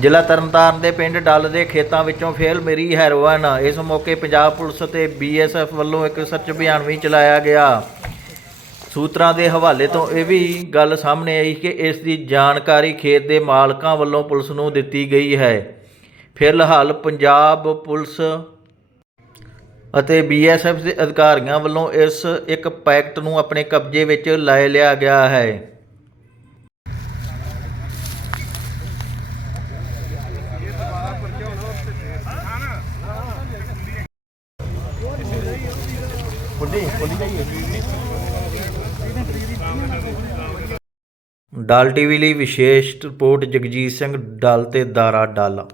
ਜ਼ਿਲ੍ਹਾ ਤਰਨਤਾਰਨ ਦੇ ਪਿੰਡ ਡੱਲ ਦੇ ਖੇਤਾਂ ਵਿੱਚੋਂ ਫੇਲ ਮੇਰੀ ਹੈਰੋਇਨ। ਇਸ ਮੌਕੇ ਪੰਜਾਬ ਪੁਲਿਸ ਤੇ ਬੀਐਸਐਫ ਵੱਲੋਂ ਇੱਕ ਸਰਚ ਅਭਿਆਨ ਵੀ ਚਲਾਇਆ ਗਿਆ। ਸੂਤਰਾਂ ਦੇ ਹਵਾਲੇ ਤੋਂ ਇਹ ਵੀ ਗੱਲ ਸਾਹਮਣੇ ਆਈ ਕਿ ਇਸ ਦੀ ਜਾਣਕਾਰੀ ਖੇਤ ਦੇ ਮਾਲਕਾਂ ਵੱਲੋਂ ਪੁਲਿਸ ਨੂੰ ਦਿੱਤੀ ਗਈ ਹੈ। ਫਿਲਹਾਲ ਪੰਜਾਬ ਪੁਲਿਸ ਅਤੇ ਬੀਐਸਐਫ ਦੇ ਅਧਿਕਾਰੀਆਂ ਵੱਲੋਂ ਇਸ ਇੱਕ ਪੈਕਟ ਨੂੰ ਆਪਣੇ ਕਬਜ਼ੇ ਵਿੱਚ ਲੈ ਲਿਆ ਗਿਆ ਹੈ। ਡਾਲ ਟੀਵੀ ਲਈ ਵਿਸ਼ੇਸ਼ ਰਿਪੋਰਟ ਜਗਜੀਤ ਸਿੰਘ ਡਾਲ ਤੇ ਦਾਰਾ ਡਾਲਾ।